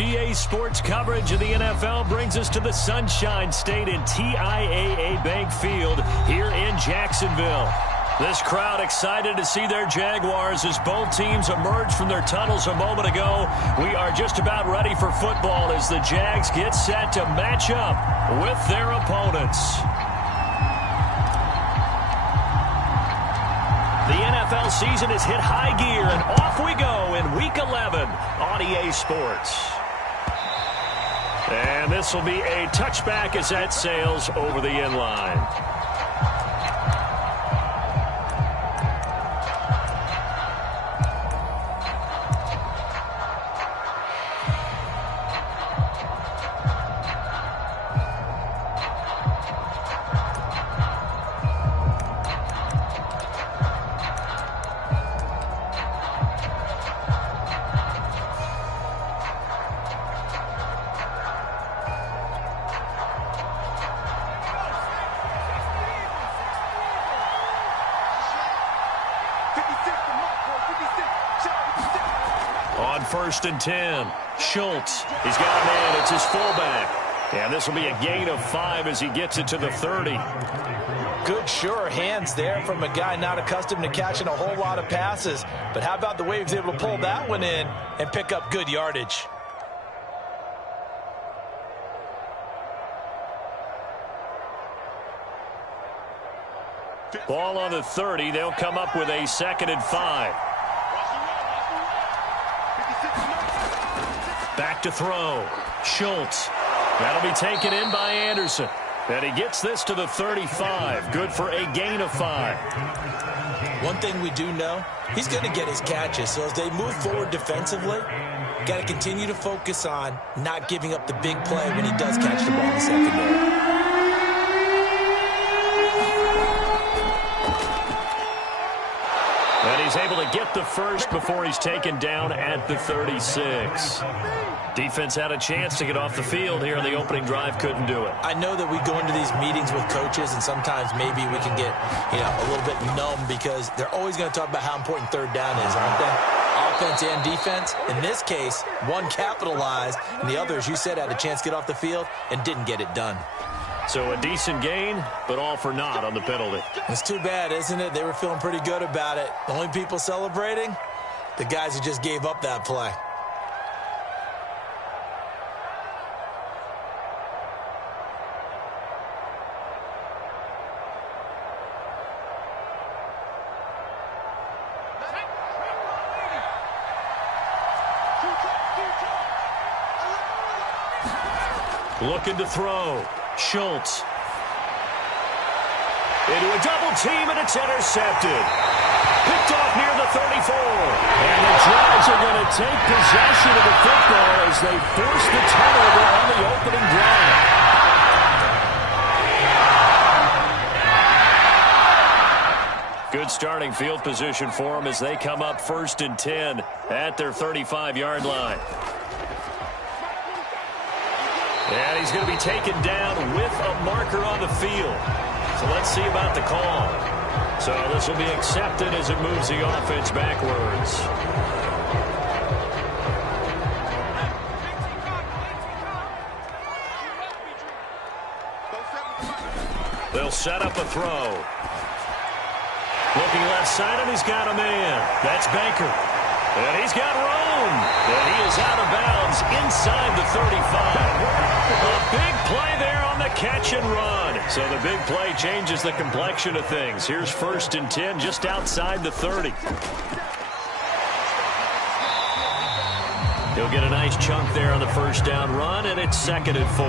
EA Sports coverage of the NFL brings us to the Sunshine State and TIAA Bank Field here in Jacksonville. This crowd excited to see their Jaguars as both teams emerge from their tunnels a moment ago. We are just about ready for football as the Jags get set to match up with their opponents. The NFL season has hit high gear, and off we go in Week 11 on EA Sports. And this will be a touchback as that sails over the end line. On 1st and 10, Schultz. He's got a man. It's his fullback. And this will be a gain of 5 as he gets it to the 30. Good, sure hands there from a guy not accustomed to catching a whole lot of passes. But how about the way he was able to pull that one in and pick up good yardage? Ball on the 30. They'll come up with a 2nd and 5. Back to throw. Schultz. That'll be taken in by Anderson. And he gets this to the 35. Good for a gain of 5. One thing we do know, he's going to get his catches. So as they move forward defensively, got to continue to focus on not giving up the big play when he does catch the ball in the secondary. And he's able to get the first before he's taken down at the 36. Defense had a chance to get off the field here in the opening drive, couldn't do it. I know that we go into these meetings with coaches, and sometimes maybe we can get, a little bit numb because they're always going to talk about how important 3rd down is, aren't they? Offense and defense. In this case, one capitalized, and the other, as you said, had a chance to get off the field and didn't get it done. So a decent gain, but all for naught on the penalty. It's too bad, isn't it? They were feeling pretty good about it. The only people celebrating, the guys who just gave up that play. Looking to throw. Schultz. Into a double team, and it's intercepted. Picked off near the 34. And the Jags are going to take possession of the football as they force the turnover on the opening drive. Good starting field position for them as they come up 1st and 10 at their 35-yard line. And he's going to be taken down with a marker on the field. So let's see about the call. So this will be accepted as it moves the offense backwards. They'll set up a throw. Looking left side, and he's got a man. That's Baker. And he's got room. And he is out of bounds inside the 35. A big play there on the catch and run. So the big play changes the complexion of things. Here's 1st and 10 just outside the 30. He'll get a nice chunk there on the 1st down run, and it's 2nd and 4.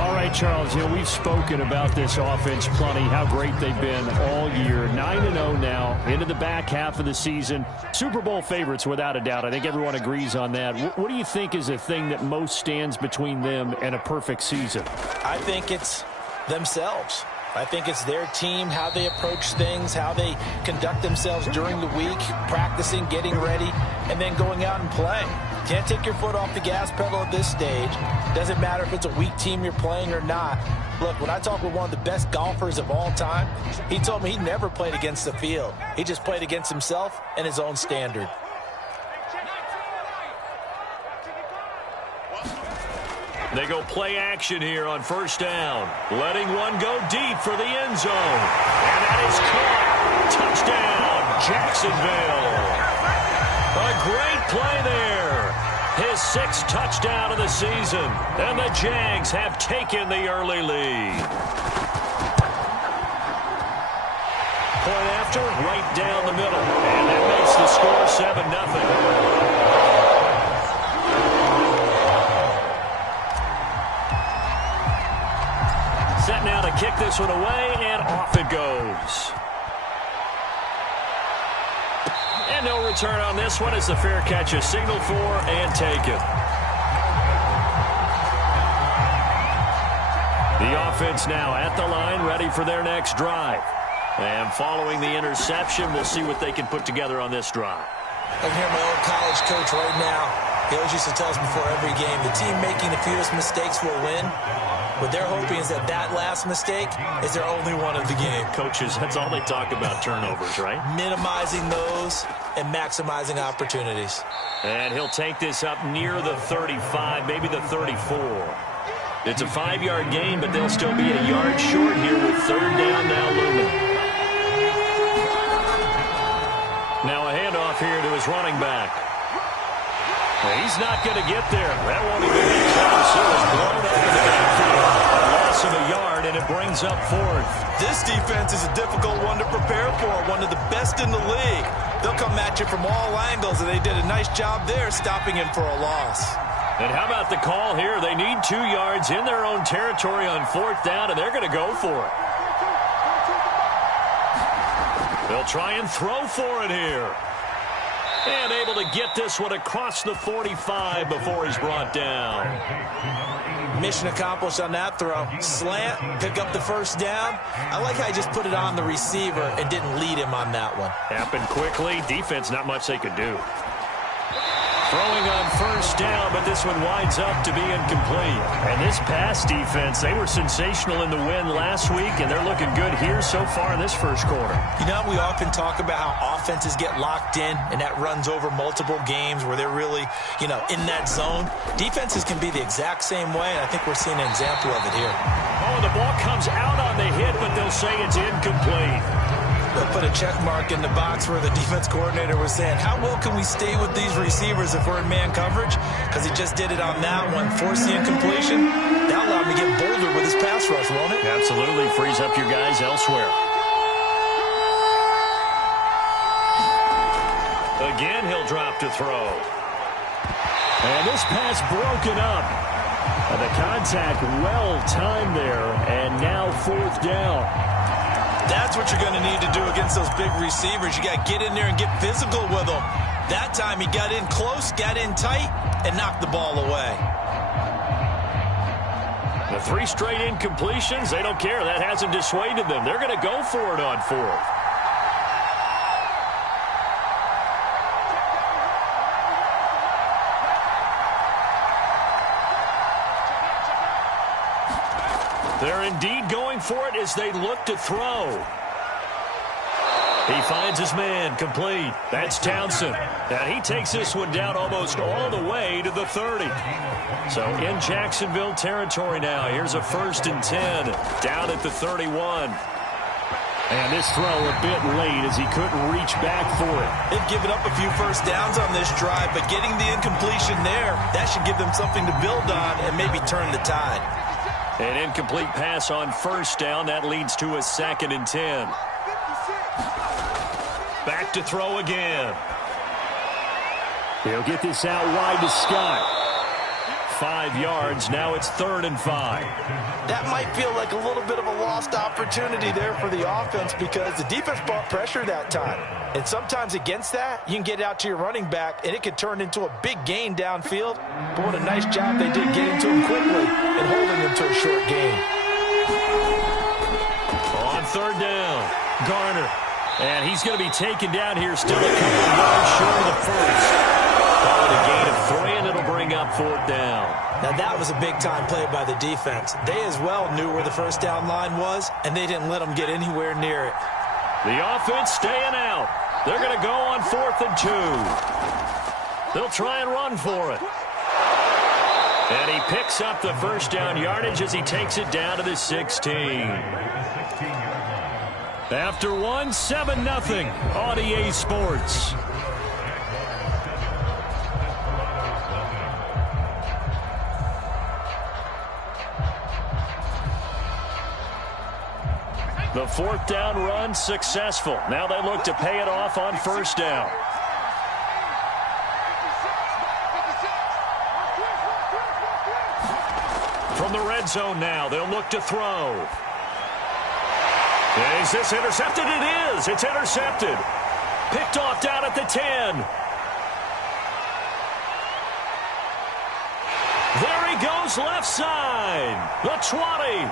All right, Charles, we've spoken about this offense plenty, how great they've been all year. 9-0 now, into the back half of the season. Super Bowl favorites, without a doubt. I think everyone agrees on that. What do you think is the thing that most stands between them and a perfect season? I think it's themselves. I think it's their team, how they approach things, how they conduct themselves during the week, practicing, getting ready, and then going out and playing. Can't take your foot off the gas pedal at this stage. Doesn't matter if it's a weak team you're playing or not. Look, when I talked with one of the best golfers of all time, he told me he never played against the field. He just played against himself and his own standard. They go play action here on first down. Letting one go deep for the end zone. And that is caught. Touchdown, Jacksonville. A great play there. His 6th touchdown of the season. And the Jags have taken the early lead. Point after, right down the middle. And that makes the score 7-0. Set now to kick this one away, and off it goes. And no return on this one as the fair catch is signaled for and taken. The offense now at the line, ready for their next drive. And following the interception, we'll see what they can put together on this drive. I can hear my old college coach right now. He always used to tell us before every game, the team making the fewest mistakes will win. What they're hoping is that last mistake is their only one of the game. Coaches, that's all they talk about, turnovers, right? Minimizing those and maximizing opportunities. And he'll take this up near the 35, maybe the 34. It's a 5-yard gain, but they'll still be a yard short here with third down now looming. Now a handoff here to his running back. He's not going to get there. That won't even be close. It was blown up in the backfield. A loss of a yard, and it brings up 4th. This defense is a difficult one to prepare for, one of the best in the league. They'll come at you from all angles, and they did a nice job there stopping him for a loss. And how about the call here? They need 2 yards in their own territory on 4th down, and they're going to go for it. They'll try and throw for it here. And able to get this one across the 45 before he's brought down. Mission accomplished on that throw. Slant, pick up the first down. I like how he just put it on the receiver and didn't lead him on that one. Happened quickly. Defense, not much they could do. Throwing on first down, but this one winds up to be incomplete. And this pass defense, they were sensational in the win last week, and they're looking good here so far in this first quarter. You know, we often talk about how offenses get locked in, and that runs over multiple games where they're really, in that zone. Defenses can be the exact same way, and I think we're seeing an example of it here. Oh, the ball comes out on the hit, but they'll say it's incomplete. They'll put a check mark in the box where the defense coordinator was saying, how well can we stay with these receivers if we're in man coverage? Because he just did it on that one. Force the incompletion. That allowed him to get bolder with his pass rush, won't it? Absolutely. Frees up your guys elsewhere. Again, he'll drop to throw. And this pass broken up. And the contact well timed there. And now 4th down. That's what you're going to need to do against those big receivers. You got to get in there and get physical with them. That time he got in close, got in tight, and knocked the ball away. The 3 straight incompletions, they don't care. That hasn't dissuaded them. They're going to go for it on 4th. They're indeed going for it as they look to throw. He finds his man, complete. That's Townsend. And he takes this one down almost all the way to the 30. So in Jacksonville territory now. Here's a 1st and 10 down at the 31. And this throw a bit late as he couldn't reach back for it. They've given up a few first downs on this drive, but getting the incompletion there, that should give them something to build on and maybe turn the tide. An incomplete pass on first down. That leads to a 2nd and 10. Back to throw again. He'll get this out wide to Scott. 5 yards. Now it's 3rd and 5. That might feel like a little bit of a lost opportunity there for the offense because the defense brought pressure that time. And sometimes against that, you can get out to your running back, and it could turn into a big gain downfield. But what a nice job they did getting to him quickly and holding him to a short gain. On 3rd down, Garner. And he's going to be taken down here, still a couple of yards short of the first. Call it a gain of 3, and it'll bring up 4th down. Now, that was a big-time play by the defense. They as well knew where the first down line was, and they didn't let them get anywhere near it. The offense staying out. They're going to go on 4th and 2. They'll try and run for it. And he picks up the first down yardage as he takes it down to the 16. After one, 7-0 on EA Sports. The fourth down run successful. Now they look to pay it off on first down. From the red zone now, they'll look to throw. Is this intercepted? It is. It's intercepted. Picked off down at the 10. There he goes left side. The 20.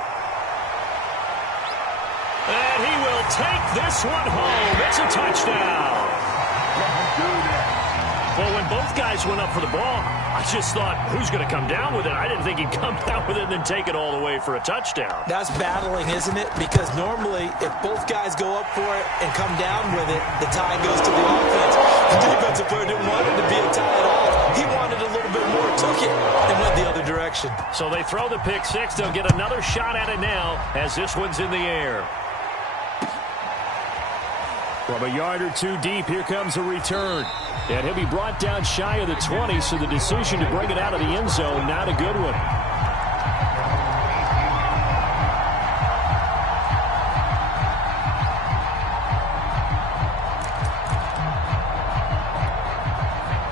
And he will take this one home. It's a touchdown. Well, when both guys went up for the ball, I just thought, who's going to come down with it? I didn't think he'd come down with it and then take it all the way for a touchdown. That's battling, isn't it? Because normally, if both guys go up for it and come down with it, the tie goes to the offense. The defensive player didn't want it to be a tie at all. He wanted a little bit more, took it, and went the other direction. So they throw the pick six. They'll get another shot at it now as this one's in the air. From a yard or two deep, here comes a return. And he'll be brought down shy of the 20, so the decision to bring it out of the end zone, not a good one.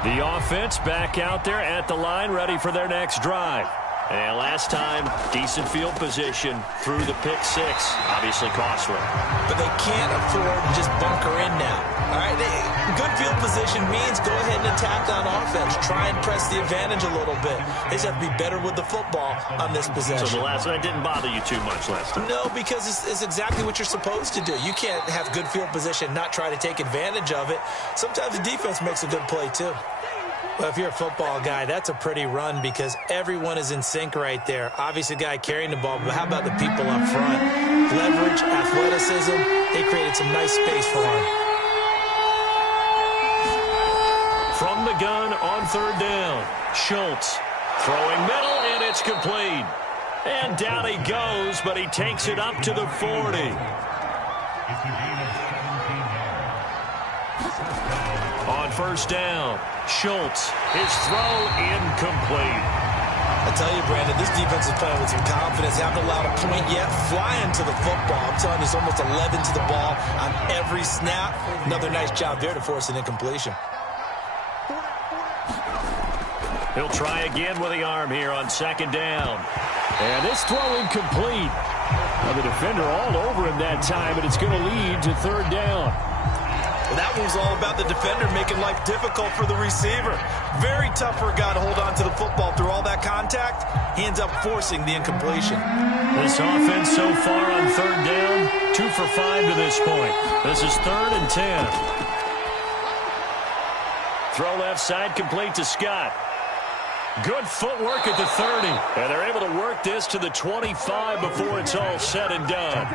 The offense back out there at the line, ready for their next drive. And last time, decent field position through the pick six. Obviously costly. But they can't afford to just bunker in now. All right, good field position means go ahead and attack on offense. Try and press the advantage a little bit. They just have to be better with the football on this possession. So the last one didn't bother you too much last time? No, because it's exactly what you're supposed to do. You can't have good field position, not try to take advantage of it. Sometimes the defense makes a good play too. Well, if you're a football guy, that's a pretty run because everyone is in sync right there. Obviously, the guy carrying the ball, but how about the people up front? Leverage, athleticism, they created some nice space for him. From the gun on third down, Schultz throwing middle, and it's complete. And down he goes, but he takes it up to the 40. On first down, Schultz, his throw incomplete. I tell you, Brandon, this defense is playing with some confidence. Haven't allowed a point yet. Flying to the football. I'm telling you, it's almost 11 to the ball on every snap. Another nice job there to force an incompletion. He'll try again with the arm here on second down. And this throw incomplete. Now the defender all over him that time, and it's going to lead to third down. Well, that one was all about the defender making life difficult for the receiver. Very tough for a guy to hold on to the football through all that contact. He ends up forcing the incompletion. This offense so far on third down, 2 for 5 to this point. This is 3rd and 10. Throw left side complete to Scott. Good footwork at the 30. And they're able to work this to the 25 before it's all said and done.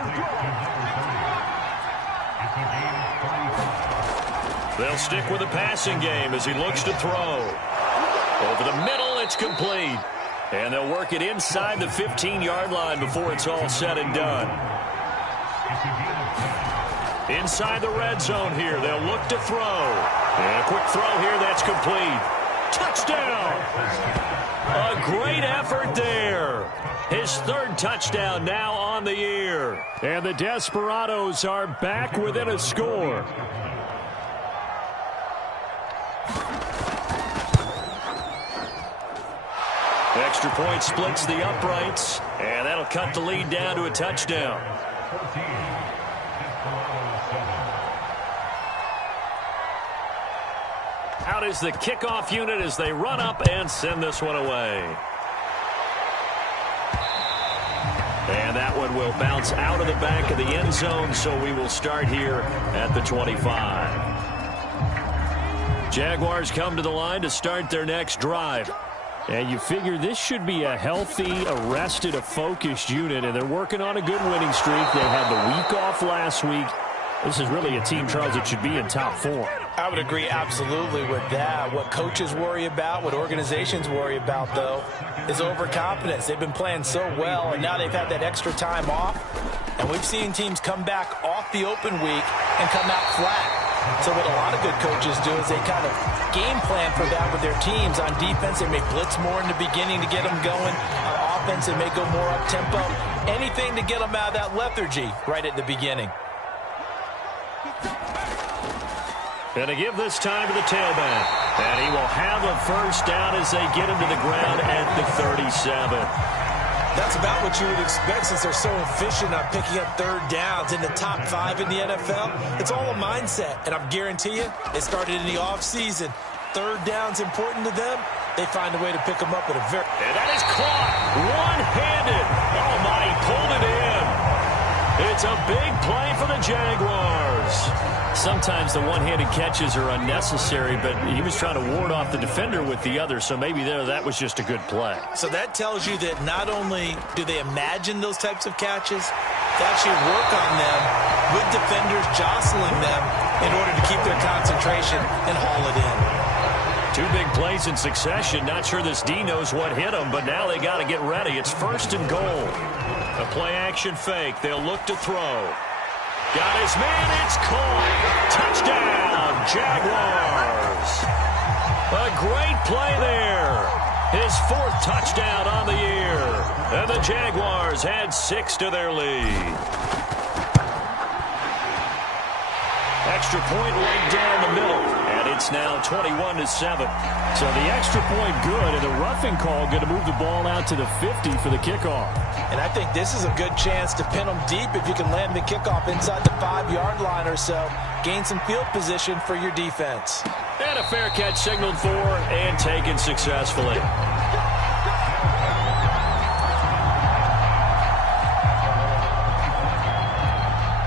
They'll stick with the passing game as he looks to throw. Over the middle, it's complete. And they'll work it inside the 15-yard line before it's all said and done. Inside the red zone here, they'll look to throw. And a quick throw here, that's complete. Touchdown! A great effort there. His 3rd touchdown now on the year. And the Desperados are back within a score. Extra point splits the uprights, and that'll cut the lead down to a touchdown. Out is the kickoff unit as they run up and send this one away. And that one will bounce out of the back of the end zone, so we will start here at the 25. Jaguars come to the line to start their next drive. And you figure this should be a healthy, a rested, a focused unit, and they're working on a good winning streak. They had the week off last week. This is really a team, Charles, that should be in top form. I would agree absolutely with that. What coaches worry about, what organizations worry about, though, is overconfidence. They've been playing so well, and now they've had that extra time off. And we've seen teams come back off the open week and come out flat. So what a lot of good coaches do is they kind of game plan for that with their teams. On defense, they may blitz more in the beginning to get them going. On offense, they may go more up-tempo. Anything to get them out of that lethargy right at the beginning. And to give this time to the tailback. And he will have a first down as they get him to the ground at the 37. That's about what you would expect since they're so efficient on picking up third downs in the top 5 in the NFL. It's all a mindset, and I guarantee you, it started in the offseason. Third down's important to them. They find a way to pick them up at a very... And that is caught one-handed. Oh, my, he pulled it in. It's a big play for the Jaguars. Sometimes the one-handed catches are unnecessary, but he was trying to ward off the defender with the other, so maybe that was just a good play. So that tells you that not only do they imagine those types of catches, they actually work on them with defenders jostling them in order to keep their concentration and haul it in. 2 big plays in succession. Not sure this D knows what hit him, but now they got to get ready. It's 1st and goal. A play-action fake. They'll look to throw. Got his man. It's caught. Touchdown, Jaguars. A great play there. His 4th touchdown on the year. And the Jaguars had 6 to their lead. Extra point right down the middle. And it's now 21-7. So the extra point good, and the roughing call going to move the ball out to the 50 for the kickoff. And I think this is a good chance to pin them deep if you can land the kickoff inside the 5-yard line or so. Gain some field position for your defense. And a fair catch signaled for and taken successfully.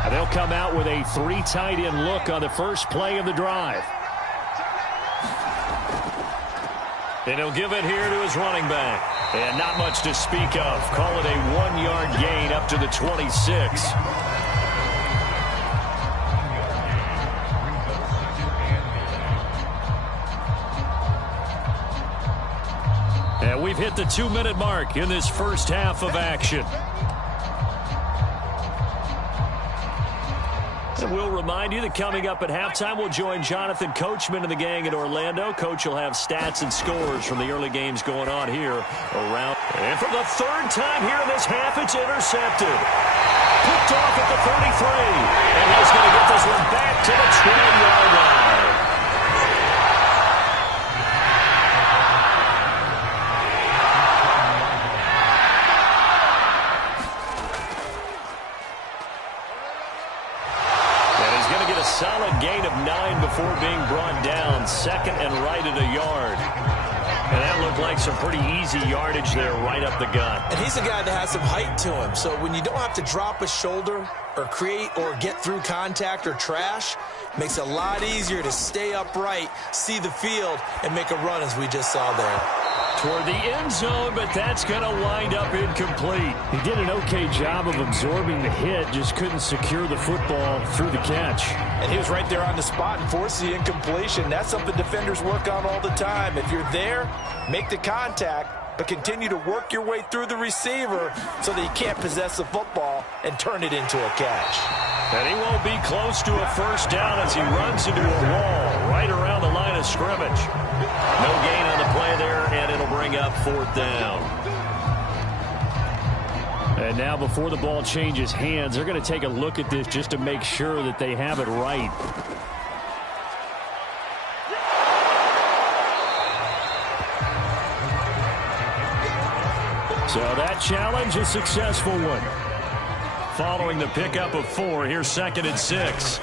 And they'll come out with a 3 tight end look on the first play of the drive. And he'll give it here to his running back. And not much to speak of. Call it a 1-yard gain up to the 26. And we've hit the 2-minute mark in this first half of action. And we'll remind you that coming up at halftime, we'll join Jonathan Coachman and the gang in Orlando. Coach will have stats and scores from the early games going on here around. And for the 3rd time here in this half, it's intercepted. Picked off at the 33. And he's going to get this one back to the 20-yard line. Solid gain of 9 before being brought down. 2nd and right at a yard. And that looked like some pretty easy yardage there right up the gut. And he's a guy that has some height to him. So when you don't have to drop a shoulder or create or get through contact or trash, makes it a lot easier to stay upright, see the field, and make a run as we just saw there. Toward the end zone, but that's going to wind up incomplete. He did an okay job of absorbing the hit, just couldn't secure the football through the catch. And he was right there on the spot and forced the incompletion. That's something defenders work on all the time. If you're there, make the contact, but continue to work your way through the receiver so that you can't possess the football and turn it into a catch. And he won't be close to a first down as he runs into a wall right around the line of scrimmage. No gain on the play there, and it'll bring up 4th down. And now before the ball changes hands, they're going to take a look at this just to make sure that they have it right. So that challenge, a successful one. Following the pickup of 4, here's 2nd and 6.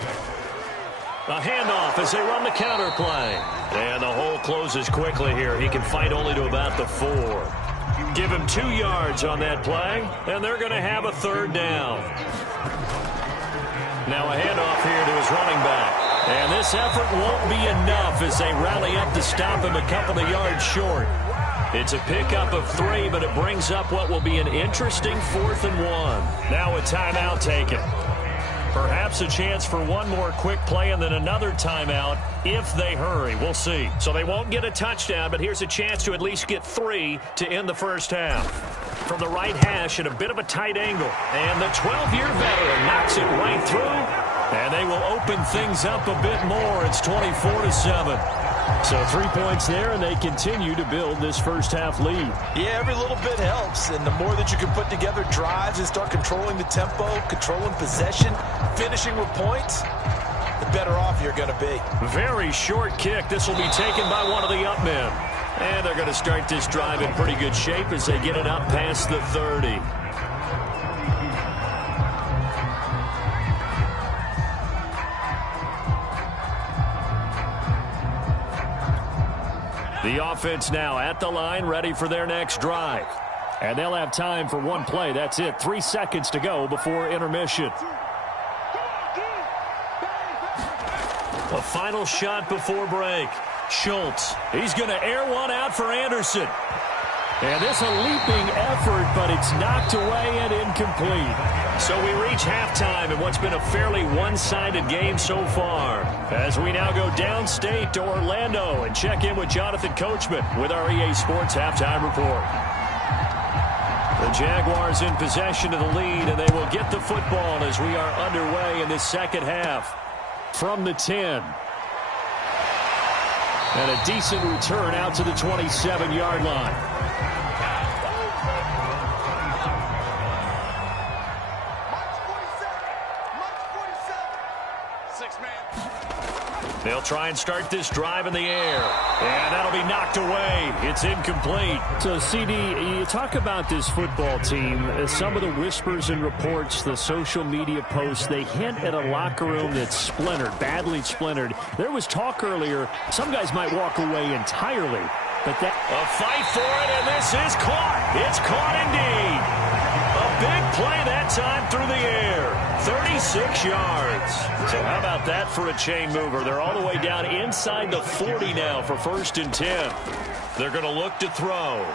A handoff as they run the counter play. And the hole closes quickly here. He can fight only to about the 4. Give him 2 yards on that play, and they're going to have a 3rd down. Now a handoff here to his running back. And this effort won't be enough as they rally up to stop him a couple of yards short. It's a pickup of 3, but it brings up what will be an interesting 4th and 1. Now a timeout taken. Perhaps a chance for one more quick play and then another timeout if they hurry. We'll see. So they won't get a touchdown, but here's a chance to at least get 3 to end the first half. From the right hash at a bit of a tight angle. And the 12-year veteran knocks it right through. And they will open things up a bit more. It's 24-7. So 3 points there, and they continue to build this first-half lead. Yeah, every little bit helps, and the more that you can put together drives and start controlling the tempo, controlling possession, finishing with points, the better off you're going to be. Very short kick. This will be taken by one of the up men. And they're going to start this drive in pretty good shape as they get it up past the 30. The offense now at the line, ready for their next drive. And they'll have time for one play. That's it. 3 seconds to go before intermission. A final shot before break. Schultz. He's going to air one out for Anderson. And this a leaping effort, but it's knocked away and incomplete. So we reach halftime in what's been a fairly one-sided game so far. As we now go downstate to Orlando and check in with Jonathan Coachman with our EA Sports Halftime Report. The Jaguars in possession of the lead, and they will get the football as we are underway in this second half. From the 10. And a decent return out to the 27-yard line. They'll try and start this drive in the air. And that'll be knocked away. It's incomplete. So, CD, you talk about this football team. Some of the whispers and reports, the social media posts, they hint at a locker room that's splintered, badly splintered. There was talk earlier, some guys might walk away entirely. But that a fight for it, and this is caught. It's caught indeed. A big play that time through the air. 36 yards. So how about that for a chain mover? They're all the way down inside the 40 now for 1st and 10. They're going to look to throw.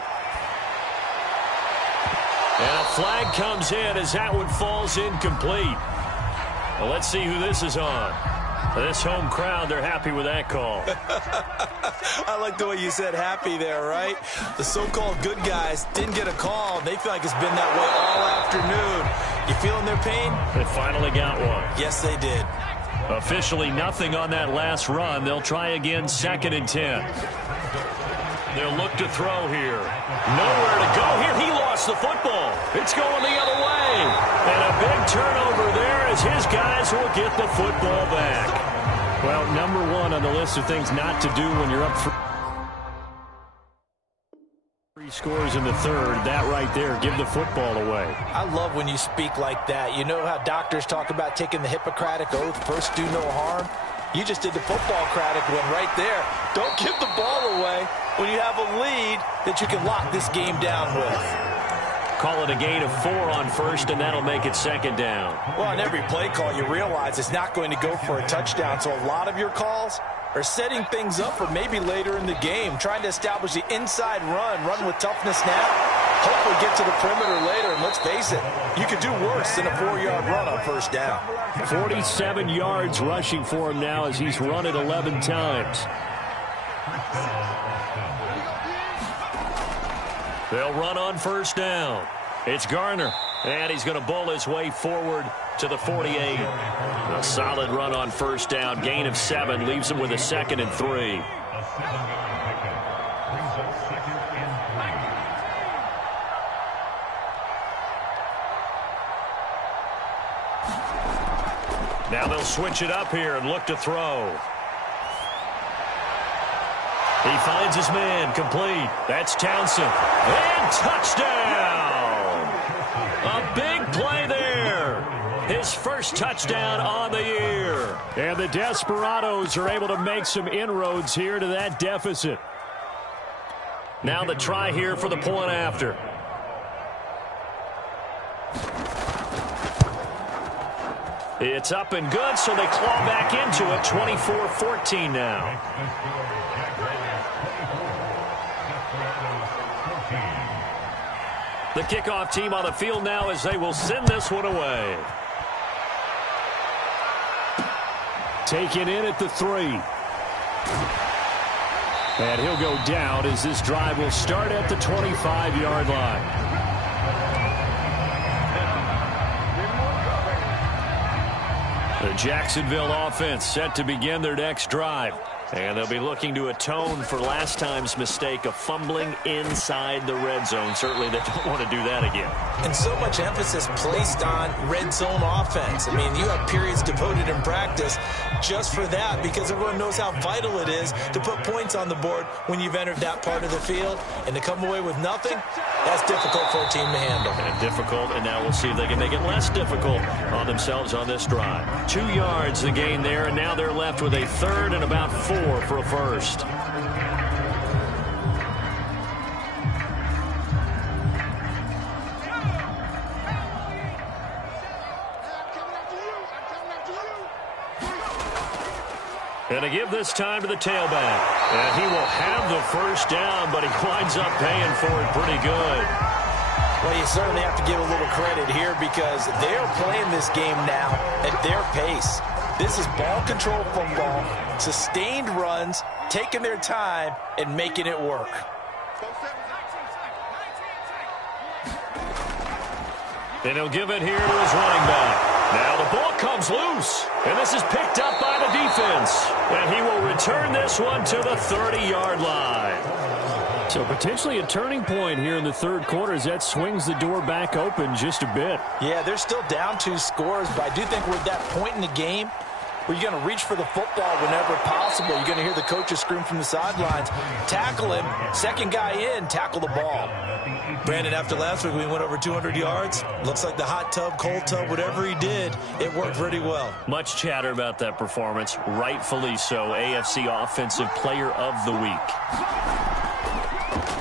And a flag comes in as that one falls incomplete. Well, let's see who this is on. This home crowd, they're happy with that call. I like the way you said happy there, right? The so-called good guys didn't get a call. They feel like it's been that way all afternoon. You feeling their pain? They finally got one. Yes, they did. Officially nothing on that last run. They'll try again 2nd and 10. They'll look to throw here. Nowhere to go here. He lost the football. It's going the other way. And a big turnover there as his guys will get the football back. Well, number one on the list of things not to do when you're up 3 scores in the third. That right there, give the football away. I love when you speak like that. You know how doctors talk about taking the Hippocratic Oath, first do no harm? You just did the football-cratic one right there. Don't give the ball away when you have a lead that you can lock this game down with. Call it a gain of 4 on 1st, and that'll make it 2nd down. Well, on every play call, you realize it's not going to go for a touchdown, so a lot of your calls are setting things up for maybe later in the game, trying to establish the inside run with toughness now, hopefully get to the perimeter later, and let's face it, you could do worse than a 4-yard run on 1st down. 47 yards rushing for him now as he's run it 11 times. They'll run on 1st down. It's Garner, and he's going to bowl his way forward to the 48. A solid run on 1st down. Gain of 7 leaves him with a 2nd and 3. Now they'll switch it up here and look to throw. He finds his man, complete. That's Townsend. And touchdown! A big play there. His first touchdown on the year. And the Desperados are able to make some inroads here to that deficit. Now the try here for the point after. It's up and good, so they claw back into it. 24-14 now. The kickoff team on the field now as they will send this one away. Taken in at the 3. And he'll go down as this drive will start at the 25-yard line. The Jacksonville offense set to begin their next drive. And they'll be looking to atone for last time's mistake of fumbling inside the red zone. Certainly they don't want to do that again. And so much emphasis placed on red zone offense. I mean, you have periods devoted in practice just for that because everyone knows how vital it is to put points on the board when you've entered that part of the field. And to come away with nothing, that's difficult for a team to handle. And difficult, and now we'll see if they can make it less difficult on themselves on this drive. 2 yards the gain there, and now they're left with a third and about 4 for a first. And to give this time to the tailback. And he will have the first down, but he winds up paying for it pretty good. Well, you certainly have to give a little credit here because they're playing this game now at their pace. This is ball control football, sustained runs, taking their time, and making it work. And he'll give it here to his running back. Now the ball comes loose, and this is picked up by the defense. And he will return this one to the 30-yard line. So potentially a turning point here in the third quarter as that swings the door back open just a bit. Yeah, they're still down 2 scores, but I do think we're at that point in the game where you're going to reach for the football whenever possible. You're going to hear the coaches scream from the sidelines. Tackle him. Second guy in, tackle the ball. Brandon, after last week, we went over 200 yards. Looks like the hot tub, cold tub, whatever he did, it worked pretty well. Much chatter about that performance. Rightfully so. AFC Offensive Player of the Week.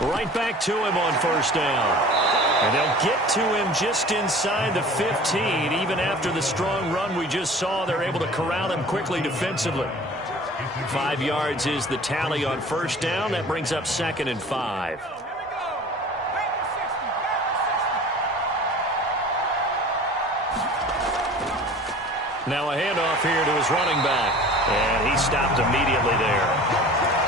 Right back to him on first down. And they'll get to him just inside the 15. Even after the strong run we just saw, they're able to corral him quickly defensively. 5 yards is the tally on first down. That brings up 2nd and 5. Now a handoff here to his running back. And he stopped immediately there.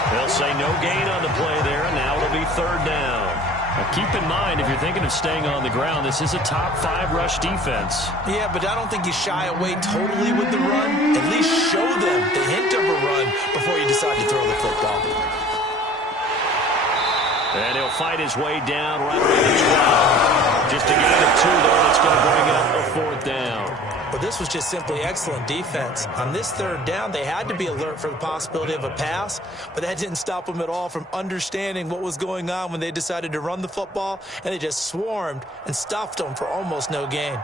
They'll say no gain on the play there, and now it'll be 3rd down. Now keep in mind, if you're thinking of staying on the ground, this is a top 5 rush defense. Yeah, but I don't think you shy away totally with the run. At least show them the hint of a run before you decide to throw the football. And he'll fight his way down right around the 12. Just a gain of 2 there, that's going to bring up a 4th down. But this was just simply excellent defense. On this 3rd down, they had to be alert for the possibility of a pass, but that didn't stop them at all from understanding what was going on when they decided to run the football, and they just swarmed and stuffed them for almost no gain.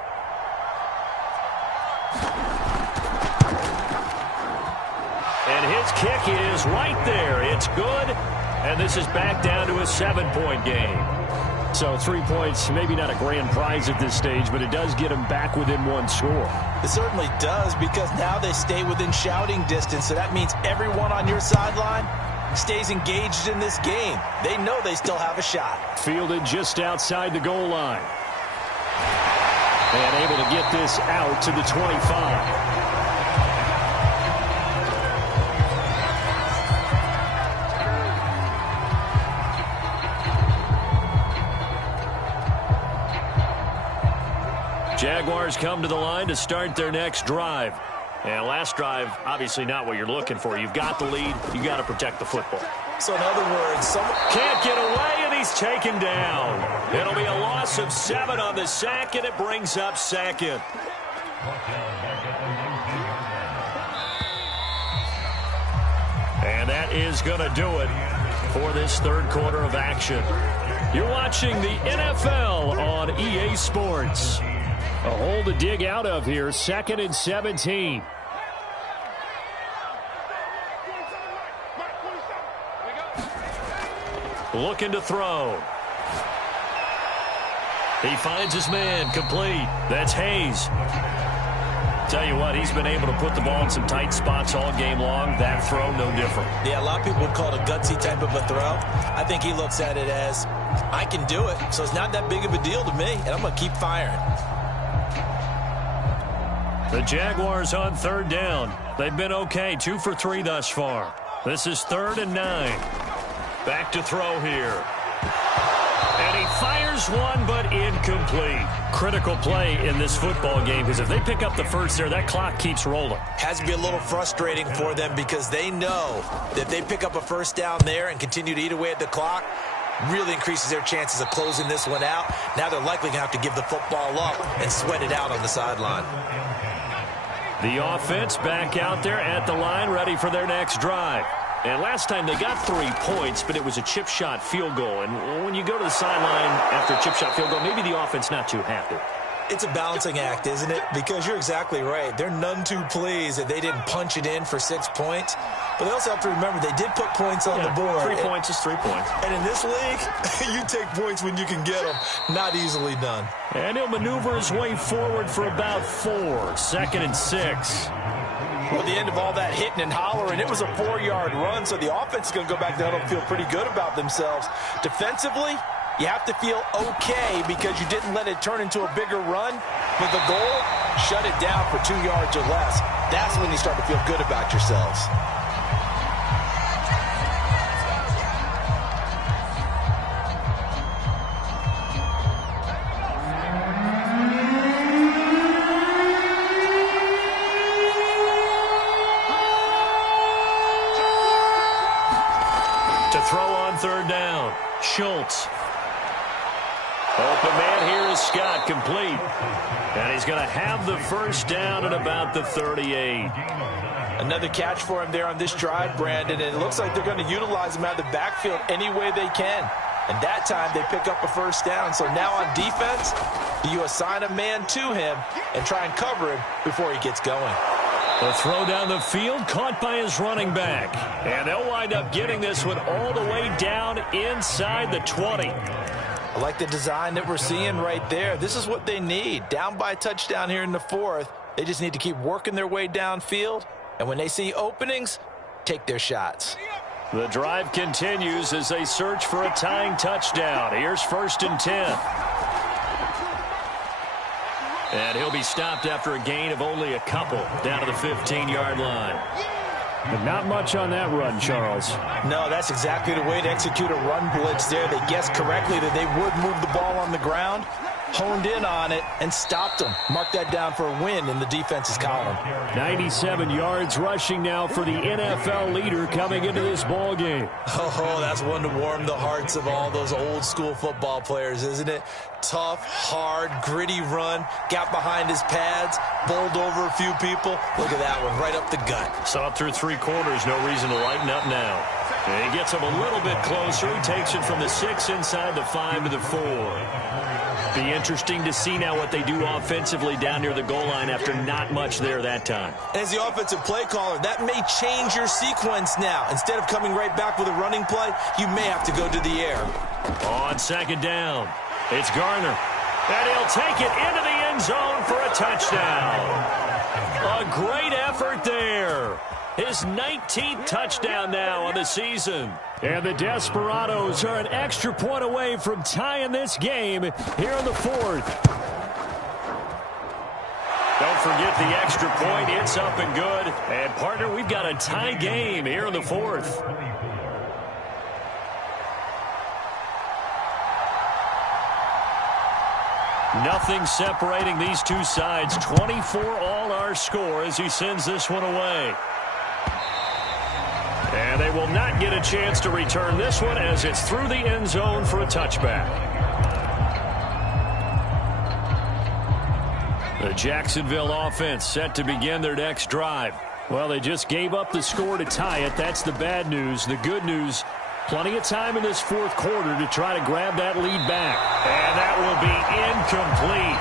And his kick is right there. It's good, and this is back down to a 7-point game. So 3 points, maybe not a grand prize at this stage, but it does get them back within 1 score. It certainly does because now they stay within shouting distance, so that means everyone on your sideline stays engaged in this game. They know they still have a shot. Fielded just outside the goal line. And able to get this out to the 25. Jaguars come to the line to start their next drive. And last drive, obviously not what you're looking for. You've got the lead. You got to protect the football. So in other words, someone can't get away, and he's taken down. It'll be a loss of 7 on the sack, and it brings up 2nd. And that is going to do it for this 3rd quarter of action. You're watching the NFL on EA Sports. A hole to dig out of here, 2nd and 17. Looking to throw. He finds his man, complete. That's Hayes. Tell you what, he's been able to put the ball in some tight spots all game long. That throw, no different. Yeah, a lot of people would call it a gutsy type of a throw. I think he looks at it as, I can do it, so it's not that big of a deal to me, and I'm going to keep firing. The Jaguars on third down. They've been okay, 2 for 3 thus far. This is 3rd and 9. Back to throw here. And he fires one, but incomplete. Critical play in this football game, because if they pick up the first there, that clock keeps rolling. Has to be a little frustrating for them because they know that if they pick up a first down there and continue to eat away at the clock, really increases their chances of closing this one out. Now they're likely going to have to give the football up and sweat it out on the sideline. The offense back out there at the line, ready for their next drive. And last time they got 3 points, but it was a chip shot field goal. And when you go to the sideline after a chip shot field goal, maybe the offense not too happy. It's a balancing act, isn't it? Because you're exactly right. They're none too pleased that they didn't punch it in for 6 points. But they also have to remember they did put points on the board. 3 points is 3 points. And in this league, you take points when you can get them. Not easily done. And he'll maneuver his way forward for about 4. 2nd and 6. Well, at the end of all that hitting and hollering, it was a 4-yard run, so the offense is going to go back down and feel pretty good about themselves. Defensively, you have to feel okay because you didn't let it turn into a bigger run. But the goal, shut it down for 2 yards or less. That's when you start to feel good about yourselves. Throw on third down. Schultz. Open man here is Scott, complete. And he's going to have the first down at about the 38. Another catch for him there on this drive, Brandon, and it looks like they're going to utilize him out of the backfield any way they can. And that time they pick up a first down. So now on defense, you assign a man to him and try and cover him before he gets going. The throw down the field, caught by his running back. And they'll wind up getting this one all the way down inside the 20. I like the design that we're seeing right there. This is what they need. Down by a touchdown here in the 4th. They just need to keep working their way downfield. And when they see openings, take their shots. The drive continues as they search for a tying touchdown. Here's 1st and 10. And he'll be stopped after a gain of only a couple down to the 15-yard line. But not much on that run, Charles. No, that's exactly the way to execute a run blitz there. They guessed correctly that they would move the ball on the ground, honed in on it, and stopped them. Mark that down for a win in the defense's column. 97 yards rushing now for the NFL leader coming into this ball game. Oh, that's one to warm the hearts of all those old-school football players, isn't it? Tough, hard, gritty run, got behind his pads, bowled over a few people. Look at that one, right up the gut. Saw it through 3 quarters, no reason to lighten up now. And he gets him a little bit closer. He takes it from the 6 inside the 5 to the 4. Be interesting to see now what they do offensively down near the goal line after not much there that time. As the offensive play caller, that may change your sequence now. Instead of coming right back with a running play, you may have to go to the air. On 2nd down, it's Garner. And he'll take it into the end zone for a touchdown. A great effort there. His 19th touchdown now on the season. And the Desperados are an extra point away from tying this game here in the 4th. Don't forget the extra point. It's up and good. And, partner, we've got a tie game here in the 4th. Nothing separating these two sides. 24 all our score as he sends this one away. And they will not get a chance to return this one as it's through the end zone for a touchback. The Jacksonville offense set to begin their next drive. Well, they just gave up the score to tie it. That's the bad news. The good news, plenty of time in this 4th quarter to try to grab that lead back. And that will be incomplete.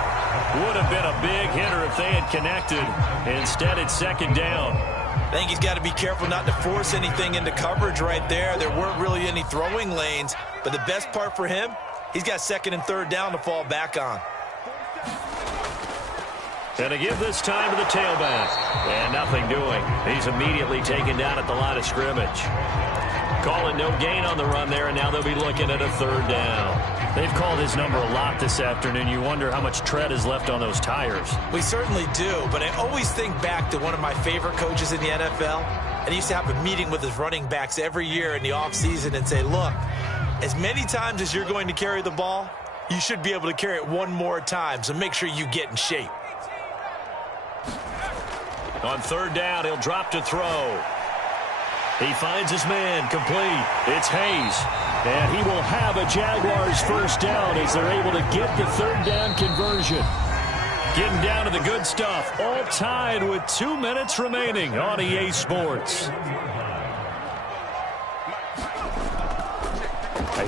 Would have been a big hitter if they had connected. Instead, it's 2nd down. I think he's got to be careful not to force anything into coverage right there. There weren't really any throwing lanes. But the best part for him, he's got 2nd and 3rd down to fall back on. And to give this time to the tailback. And nothing doing. He's immediately taken down at the line of scrimmage. Calling no gain on the run there, and now they'll be looking at a 3rd down. They've called his number a lot this afternoon. You wonder how much tread is left on those tires. We certainly do, but I always think back to one of my favorite coaches in the NFL. And he used to have a meeting with his running backs every year in the offseason and say, look, as many times as you're going to carry the ball, you should be able to carry it one more time, so make sure you get in shape. On third down, he'll drop to throw. He finds his man, complete. It's Hayes. And he will have a Jaguars first down as they're able to get the third down conversion. Getting down to the good stuff. All tied with 2 minutes remaining on EA Sports.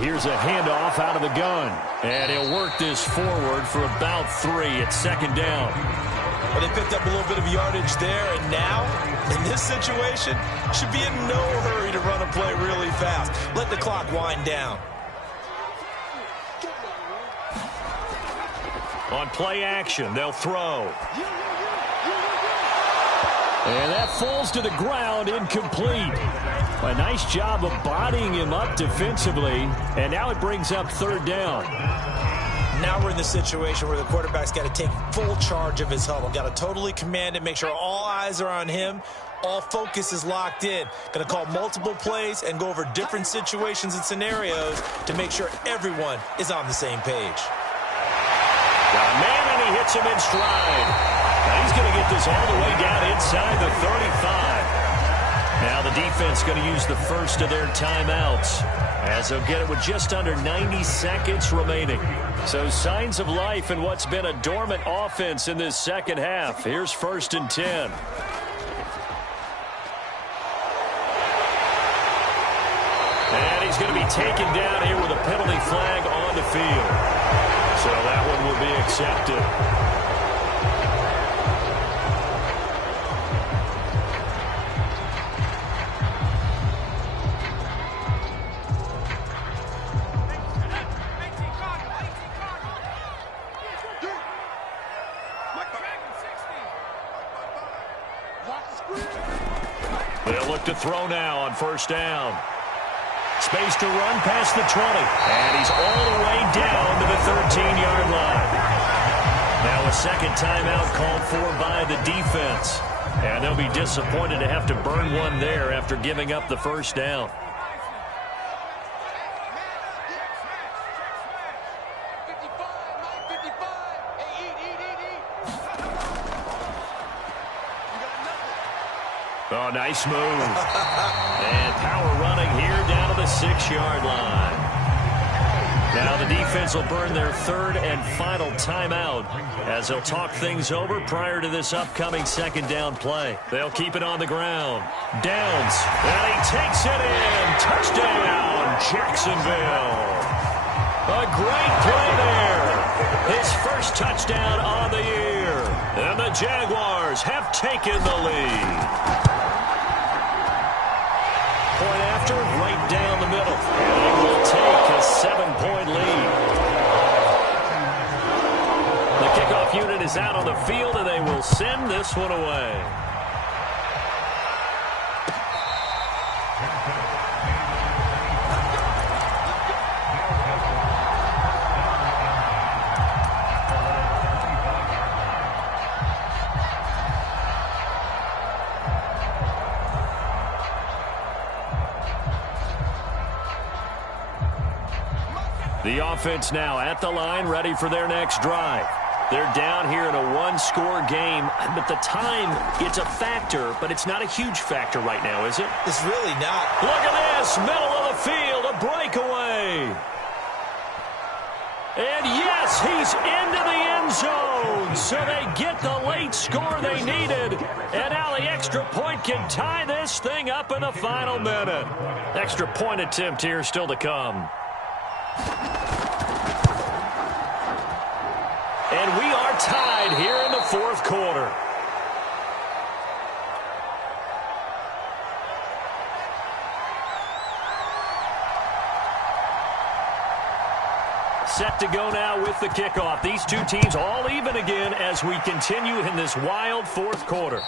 Here's a handoff out of the gun. And he'll work this forward for about 3 at second down. Well, they picked up a little bit of yardage there, and now, in this situation, should be in no hurry to run a play really fast. Let the clock wind down. On play action, they'll throw. And that falls to the ground, incomplete. A nice job of bodying him up defensively, and now it brings up third down. Now we're in the situation where the quarterback's got to take full charge of his huddle. Got to totally command it, make sure all eyes are on him. All focus is locked in. Going to call multiple plays and go over different situations and scenarios to make sure everyone is on the same page. Got a man, and he hits him in stride. Now he's going to get this all the way down inside the 35. Now the defense going to use the first of their timeouts as they'll get it with just under 90 seconds remaining. So signs of life in what's been a dormant offense in this second half. Here's 1st and 10. And he's going to be taken down here with a penalty flag on the field. So that one will be accepted. They'll look to throw now on first down. Space to run past the 20. And he's all the way down to the 13-yard line. Now a second timeout called for by the defense. And they'll be disappointed to have to burn one there after giving up the first down. Oh, nice move. And power running here down to the 6-yard line. Now the defense will burn their third and final timeout as they'll talk things over prior to this upcoming second down play. They'll keep it on the ground. Downs. And he takes it in. Touchdown, Jacksonville. A great play there. His first touchdown on the year. And the Jaguars have taken the lead. Point after, right down the middle. And they will take a 7-point lead. The kickoff unit is out on the field, and they will send this one away. The offense now at the line, ready for their next drive. They're down here in a one-score game, but the time, it's a factor, but it's not a huge factor right now, is it? It's really not. Look at this, middle of the field, a breakaway. And yes, he's into the end zone, so they get the late score they needed. And now the extra point can tie this thing up in the final minute. Extra point attempt here still to come. And we are tied here in the fourth quarter. Set to go now with the kickoff. These two teams all even again as we continue in this wild fourth quarter.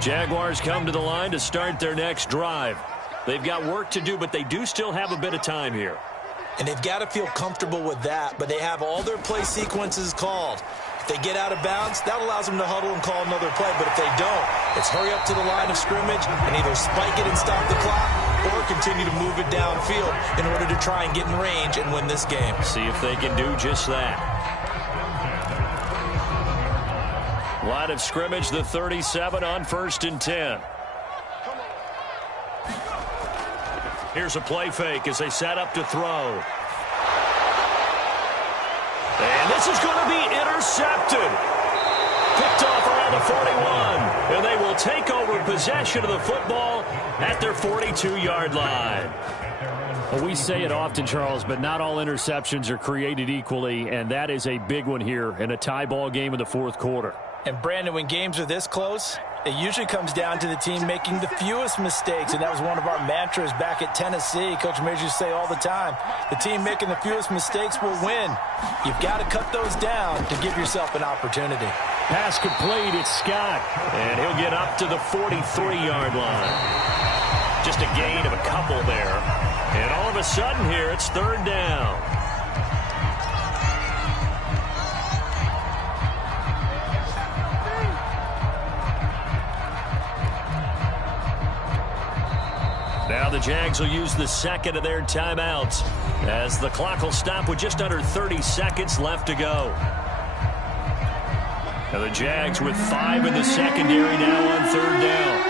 Jaguars come to the line to start their next drive. They've got work to do, but they do still have a bit of time here. And they've got to feel comfortable with that, but they have all their play sequences called. If they get out of bounds, that allows them to huddle and call another play. But if they don't, it's hurry up to the line of scrimmage and either spike it and stop the clock or continue to move it downfield in order to try and get in range and win this game. See if they can do just that. Line of scrimmage, the 37 on 1st and 10. Here's a play fake as they set up to throw. And this is going to be intercepted. Picked off around the 41. And they will take over possession of the football at their 42-yard line. Well, we say it often, Charles, but not all interceptions are created equally, and that is a big one here in a tie ball game in the fourth quarter. And, Brandon, when games are this close, it usually comes down to the team making the fewest mistakes, and that was one of our mantras back at Tennessee. Coach Majors used to say all the time, the team making the fewest mistakes will win. You've got to cut those down to give yourself an opportunity. Pass complete, it's Scott. And he'll get up to the 43-yard line. Just a gain of a couple there. And all of a sudden here, it's 3rd down. Now the Jags will use the second of their timeouts as the clock will stop with just under 30 seconds left to go. Now the Jags with 5 in the secondary now on 3rd down.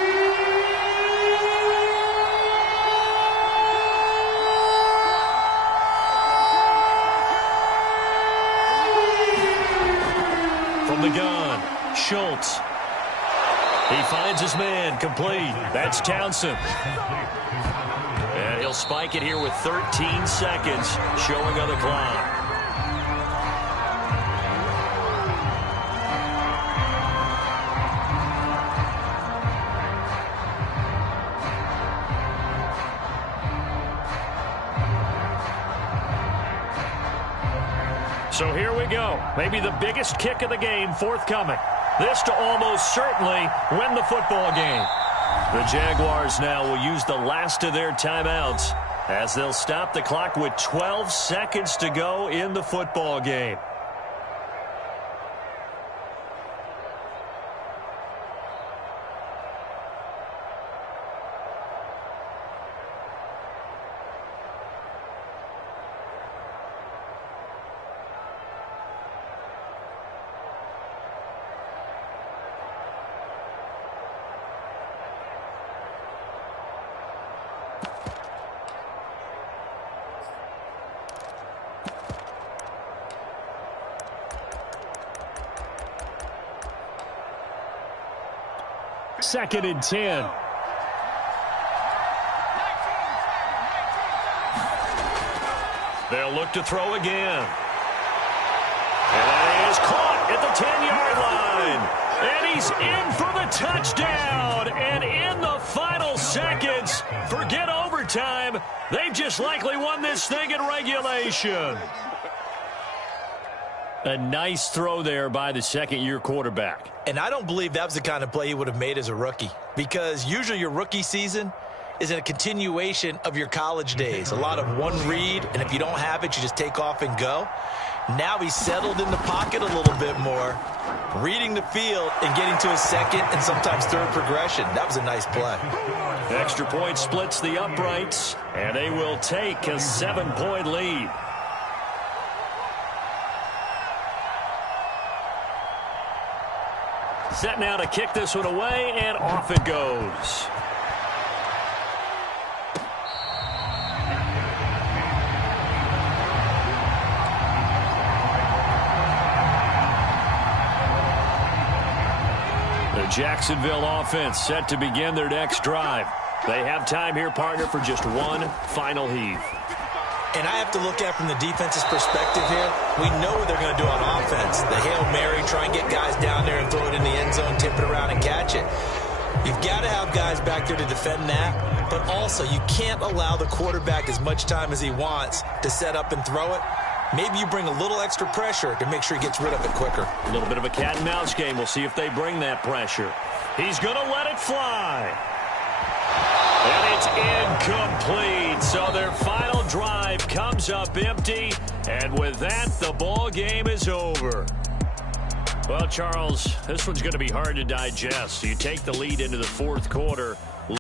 From the gun, Schultz. He finds his man, complete. That's Townsend. And he'll spike it here with 13 seconds showing on the clock. So here we go. Maybe the biggest kick of the game forthcoming. This to almost certainly win the football game. The Jaguars now will use the last of their timeouts as they'll stop the clock with 12 seconds to go in the football game. Second and 10. They'll look to throw again. And he is caught at the 10-yard line. And he's in for the touchdown. And in the final seconds, forget overtime, they've just likely won this thing in regulation. A nice throw there by the second-year quarterback. And I don't believe that was the kind of play he would have made as a rookie, because usually your rookie season is a continuation of your college days. A lot of one read, and if you don't have it, you just take off and go. Now he's settled in the pocket a little bit more, reading the field and getting to his second and sometimes third progression. That was a nice play. Extra point splits the uprights, and they will take a 7-point lead. Set now to kick this one away, and off it goes. The Jacksonville offense set to begin their next drive. They have time here, partner, for just one final heave. And I have to look at it from the defense's perspective here. We know what they're going to do on offense. The Hail Mary, try and get guys down there and throw it in the end zone, tip it around and catch it. You've got to have guys back there to defend that, but also you can't allow the quarterback as much time as he wants to set up and throw it. maybe you bring a little extra pressure to make sure he gets rid of it quicker. A little bit of a cat and mouse game. We'll see if they bring that pressure. He's going to let it fly. And it's incomplete. So their final drive comes up empty. And with that, the ball game is over. Well, Charles, this one's going to be hard to digest. You take the lead into the fourth quarter.